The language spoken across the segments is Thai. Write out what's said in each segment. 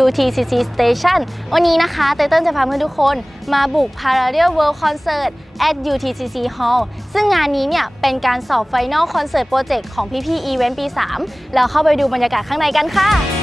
UTCC Station วันนี้นะคะเตเติ้ลจะพาเพื่อนทุกคนมาบุก Parallel World Concert at UTCC Hall ซึ่งงานนี้เนี่ยเป็นการสอบ Final Concert Project ของพี่ๆ Event ปี 3 แล้วเข้าไปดูบรรยากาศข้างในกันค่ะ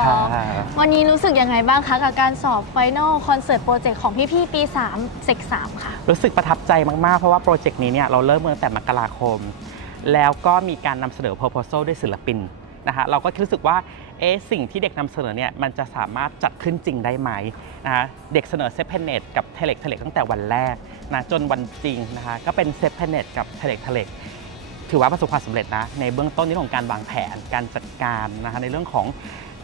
อาจารสวัสย์ดีปครัอบวันนี้รู้สึกยังไงบ้างคะ กับการสอบ Final Concert Project ของพี่ๆปี3เซก3ค่ะ รู้สึกประทับใจมาก ๆ เพราะว่าโปรเจกต์นี้เนี่ยเราเริ่มมาตั้งแต่มกราคม แล้วก็มีการนำเสนอ proposal ด้วยศิลปินนะฮะเราก็รู้สึกว่าเอ๊ะสิ่งที่เด็กนำเสนอเนี่ยมันจะสามารถจัดขึ้นจริงได้ไหมนะฮะเด็กเสนอเซฟเพนเนตกับเทเล็กเทเล็กตั้งแต่วันแรกนะจนวันจริงนะคะก็เป็นเซฟเพนเนตกับเทเล็กเทเล็ก ถือว่าประสบความสำเร็จนะในเบื้องต้นในเรื่องของการวางแผนการจัดการนะคะในเรื่องของ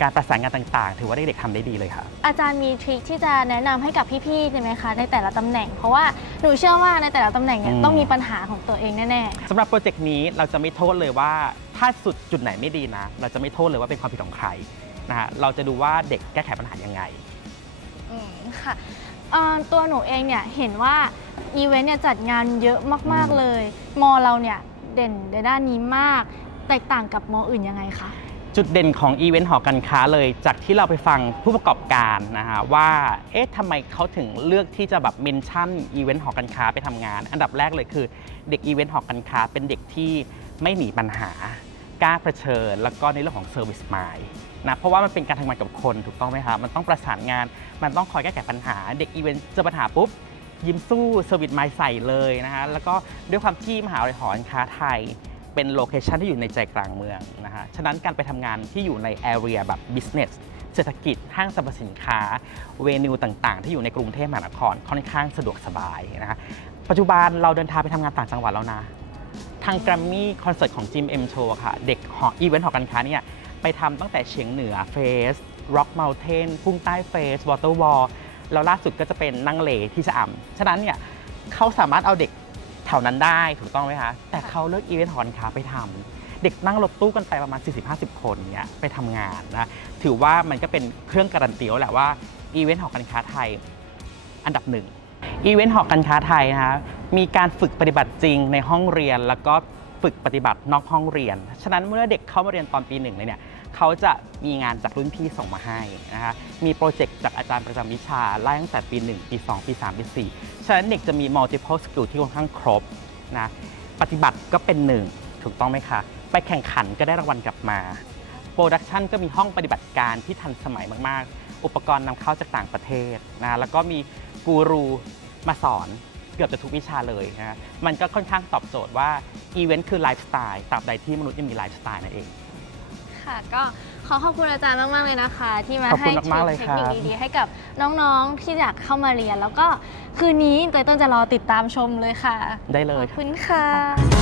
การประสานงานต่างๆ ถือว่าเด็กๆทำได้ดีเลยค่ะ อาจารย์มีทริคที่จะแนะนำให้กับพี่ๆได้ไหมคะในแต่ละตำแหน่ง เพราะว่าหนูเชื่อว่าในแต่ละตำแหน่งเนี่ยอืม ต้องมีปัญหาของตัวเองแน่สำหรับโปรเจกต์นี้เราจะไม่โทษเลยว่าถ้าสุดจุดไหนไม่ดีนะ เราจะไม่โทษเลยว่าเป็นความผิดของใครนะฮะเราจะดูว่าเด็กแก้ไขปัญหายังไง ๆอืมค่ะเอ่อตัวหนูเองเนี่ยเห็นว่าอีเวนต์เนี่ยจัดงานเยอะมากๆเลย มอเราเนี่ยเด่นในด้านนี้มาก แตกต่างกับมออื่นยังไงคะ จุดเด่นของอีเวนต์หอการค้าเลยจากที่เราไปฟังผู้ประกอบการนะฮะว่าเอ๊ะทำไมเขาถึงเลือกที่จะแบบเมนชั่นอีเวนต์หอการค้าไปทำงาน อันดับแรกเลยคือเด็กอีเวนต์หอการค้าเป็นเด็กที่ไม่หนีปัญหากล้าเผชิญ แล้วก็ในเรื่องของเซอร์วิสมายนะเพราะว่ามันเป็นการทำงานกับคนถูกต้องไหมครับมันต้องประสานงาน มันต้องคอยแก้ไขปัญหา เด็กอีเวนต์เจอปัญหาปุ๊บยิ้มสู้เซอร์วิสไมล์ใส่เลยนะฮะแล้วก็ด้วยความที่มหาวิทยาลัยหอการค้าไทย เป็นโลเคชันที่อยู่ในใจกลางเมืองนะฮะ ฉะนั้นการไปทำงานที่อยู่ในแอเรียแบบ business เศรษฐกิจห้างสรรพสินค้า เวนิวต่างๆ ที่อยู่ในกรุงเทพมหานครค่อนข้างสะดวกสบายนะฮะ ปัจจุบันเราเดินทางไปทำงานต่างจังหวัดแล้วนะ ทางแกรมมี่คอนเสิร์ตของจิมเอ็มโชค่ะ เด็กหออีเวนต์หอการค้าเนี่ยไปทำตั้งแต่เชียงเหนือเฟสร็อกเมลเทนพุ่งใต้เฟสวอเตอร์วอลแล้วล่าสุดก็จะเป็นนั่งเลที่ชะอำฉะนั้นเนี่ยเขาสามารถเอาเด็ก ถวนั้นได้ถูกต้องไหมคะ แต่เขาเลือกอีเวนต์หอการค้าไปทำเด็กนั่งรถตู้กันไปประมาณ 40-50 คนเนี่ยไปทำงานนะถือว่ามันก็เป็นเครื่องการันตีแล้วแหละว่าอีเวนต์หอการค้าไทยอันดับหนึ่งอีเวนต์หอการค้าไทยนะคะมีการฝึกปฏิบัติจริงในห้องเรียนแล้วก็ ฝึกปฏิบัตินอกห้องเรียน ฉะนั้นเมื่อเด็กเข้ามาเรียนตอนปีหนึ่งเลยเนี่ยเขาจะมีงานจากรุ่นพี่ส่งมาให้นะคะมีโปรเจกต์จากอาจารย์ประจำวิชาไล่ตั้งแต่ปี 1 ปี 2 ปี 3 ปี 4 ฉะนั้นเด็กจะมี multiple skill ที่ค่อนข้างครบนะปฏิบัติก็เป็นหนึ่งถูกต้องไหมคะ ไปแข่งขันก็ได้รางวัลกลับมาโปรดักชันก็มีห้องปฏิบัติการที่ทันสมัยมาก ๆ อุปกรณ์นำเข้าจากต่างประเทศนะแล้วก็มีกูรูมาสอน เกือบจะทุกวิชาเลยนะมันก็ค่อนข้างตอบโจทย์ว่าอีเวนต์คือไลฟ์สไตล์ตราบใดที่มนุษย์ยังมีไลฟ์สไตล์นั่นเอง ค่ะ ก็ขอขอบคุณอาจารย์มาก ๆ เลยนะคะ ที่มาขอบคุให้ณมากๆเลยเทคครับนิคดีๆให้กับน้องๆที่อยากเข้ามาเรียน แล้วก็คืนนี้เตยต้นจะรอติดตามชมเลยค่ะได้เลขย อบคุณค่ะ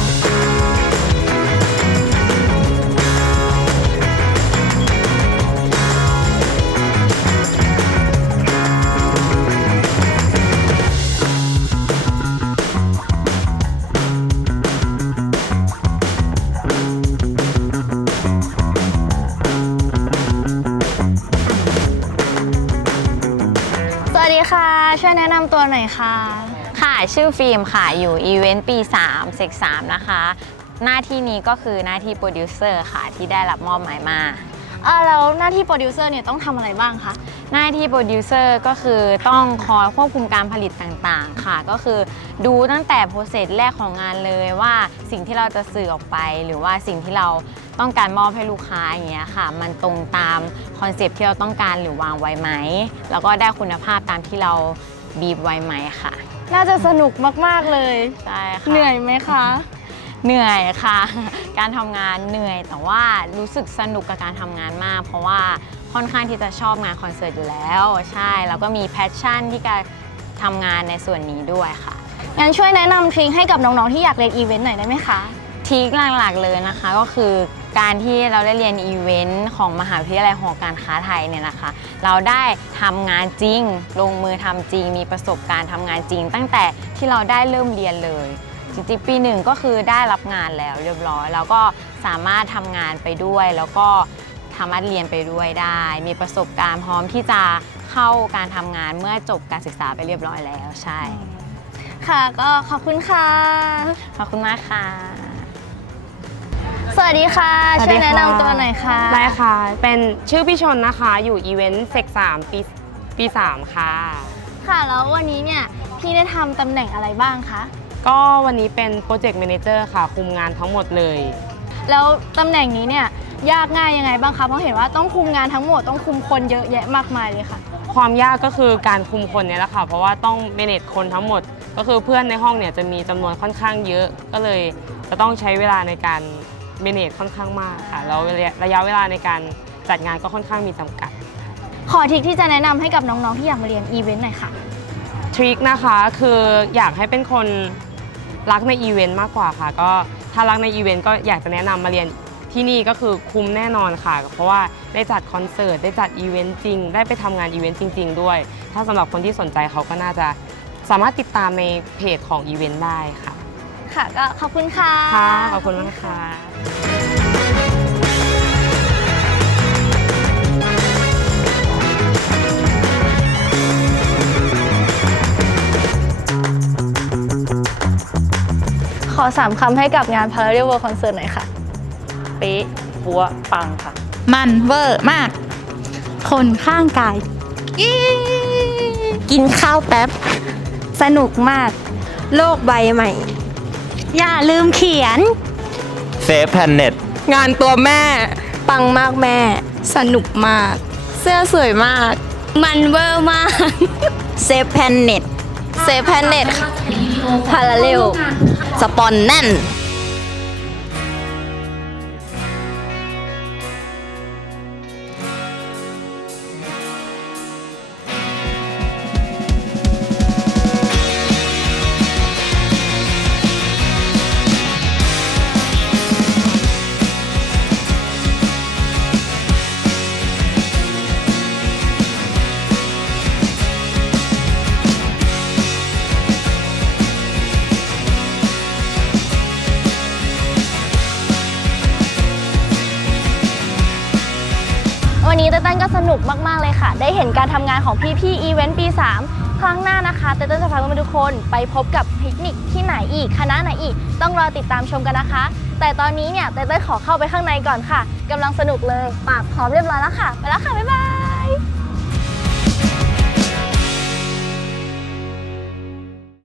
วัสดีค่ะ ช่วยแนะนำตัวหน่อยค่ะ ค่ะชื่อฟิล์มค่ะ อยู่อีเวนต์ปี 3 เซก3นะคะ หน้าที่นี้ก็คือหน้าที่โปรดิวเซอร์ค่ะที่ได้รับมอบหมายมาอ่าแล้วหน้าที่โปรดิวเซอร์เนี่ยต้องทำอะไรบ้างคะ หน้าที่โปรดิวเซอร์ก็คือต้องคอยควบคุมการผลิตต่างๆ ค่ะ ก็คือดูตั้งแต่โปรเซสแรกของงานเลยว่าสิ่งที่เราจะสื่อออกไป หรือว่าสิ่งที่เราต้องการมอบให้ลูกค้าอย่างเงี้ยค่ะ มันตรงตามคอนเซปต์ที่เราต้องการหรือวางไว้ไหม แล้วก็ได้คุณภาพตามที่เราบีบไว้ไหมค่ะอน่าจะสนุกมากๆเลยใช่ค่ะ เหนื่อยไหมคะ เหนื่อยค่ะ การทำงานเหนื่อยแต่ว่ารู้สึกสนุกกับการทำงานมาก เพราะว่า ค่อนข้างที่จะชอบงานคอนเสิร์ตอยู่แล้ว ใช่ แล้วก็มีแพชชั่นที่จะทำงานในส่วนนี้ด้วยค่ะ งั้นช่วยแนะนำทริคให้กับน้องๆที่อยากเรียนอีเวนต์หน่อยได้ไหมคะทีคหลักๆเลยนะคะก็คือการที่เราได้เรียนอีเวนต์ของมหาวิทยาลัยหอการค้าไทยเนี่ยนะคะ เราได้ทำงานจริง ลงมือทำจริง มีประสบการณ์ทำงานจริง ตั้งแต่ที่เราได้เริ่มเรียนเลย จริงๆ ปีหนึ่งก็คือได้รับงานแล้วเรียบร้อย แล้วก็สามารถทำงานไปด้วย แล้วก็สามารถเรียนไปด้วยได้ มีประสบการณ์พร้อมที่จะเข้าการทำงานเมื่อจบการศึกษาไปเรียบร้อยแล้วใช่ ค่ะก็ขอบคุณค่ะ ขอบคุณมากค่ะ สวัสดีค่ะสวัสช่วดียค่ะ แนะนำตัวหน่อยค่ะ ได้ค่ะ เป็นชื่อพี่ชนนะคะ อยู่อีเวนต์เซกสามปีปีสามค่ะ ค่ะแล้ววันนี้เนี่ยพี่ได้ทำตำแหน่งอะไรบ้างคะ ก็วันนี้เป็นโปรเจกต์ a ม a เจอร์ค่ะ คุมงานทั้งหมดเลย แล้วตำแหน่งนี้เนี่ย ยากง่ายยังไงบ้างคะเพราะเห็นว่าต้องคุมงานทั้งหมดต้องคุมคนเยอะแยะมากมายเลยค่ะ ความยากก็คือการคุมคนเนี่ยแหละค่ะ เพราะว่าต้อง manage คนทั้งหมด ก็คือเพื่อนในห้องเนี่ยจะมีจำนวนค่อนข้างเยอะ ก็เลยจะต้องใช้เวลาในการ manage ค่อนข้างมากค่ะแล้วระยะระยะเวลาในการจัดงานก็ค่อนข้างมีจำกัด ขอทริคที่จะแนะนำให้กับน้องๆที่อยากมาเรียนอีเวนต์หน่อยค่ะทริคนะคะคืออยากให้เป็นคนรักในอีเวนต์มากกว่าค่ะ ก็ถ้ารักในอีเวนต์ก็อยากจะแนะนำมาเรียน ที่นี่ก็คือคุ้มแน่นอนค่ะ เพราะว่าได้จัดคอนเสิร์ตได้จัดอีเวนต์จริง ได้ไปทำงานอีเวนต์จริง ๆ ด้วย ถ้าสำหรับคนที่สนใจเขาก็น่าจะสามารถติดตามในเพจของอีเวนต์ได้ค่ะค่ะ ก็ขอบคุณค่ะ ค่ะขอบคุณมากค่ะขอสามคำให้กับงาน Parallel World Concert หน่อยค่ะ เป๊ะปัวปังค่ะ มันเวอร์มาก คนข้างกายกินข้าวแป๊บ สนุกมาก โลกใบใหม่ อย่าลืมเขียน เซฟแพนเน็ต งานตัวแม่ ปังมากแม่ สนุกมาก เสื้อสวยมาก มันเวอร์มาก เซฟแพนเน็ต เซฟแพนเน็ตพาราเรลสปอนแน่นวัน มาก ๆ เลยค่ะ ได้เห็นการทำงานของพี่ๆอีเวนต์ปี 3 ครั้งหน้านะคะเต้นจะพาทุกคนไปพบกับเทคนิคที่ไหนอีกคณะไหนอีก ต้องรอติดตามชมกันนะคะ แต่ตอนนี้เนี่ยเต้นขอเข้าไปข้างในก่อนค่ะกำลังสนุกเลยปากพร้อมเรียบร้อยแล้วค่ะ ไปแล้วค่ะ บ๊ายบาย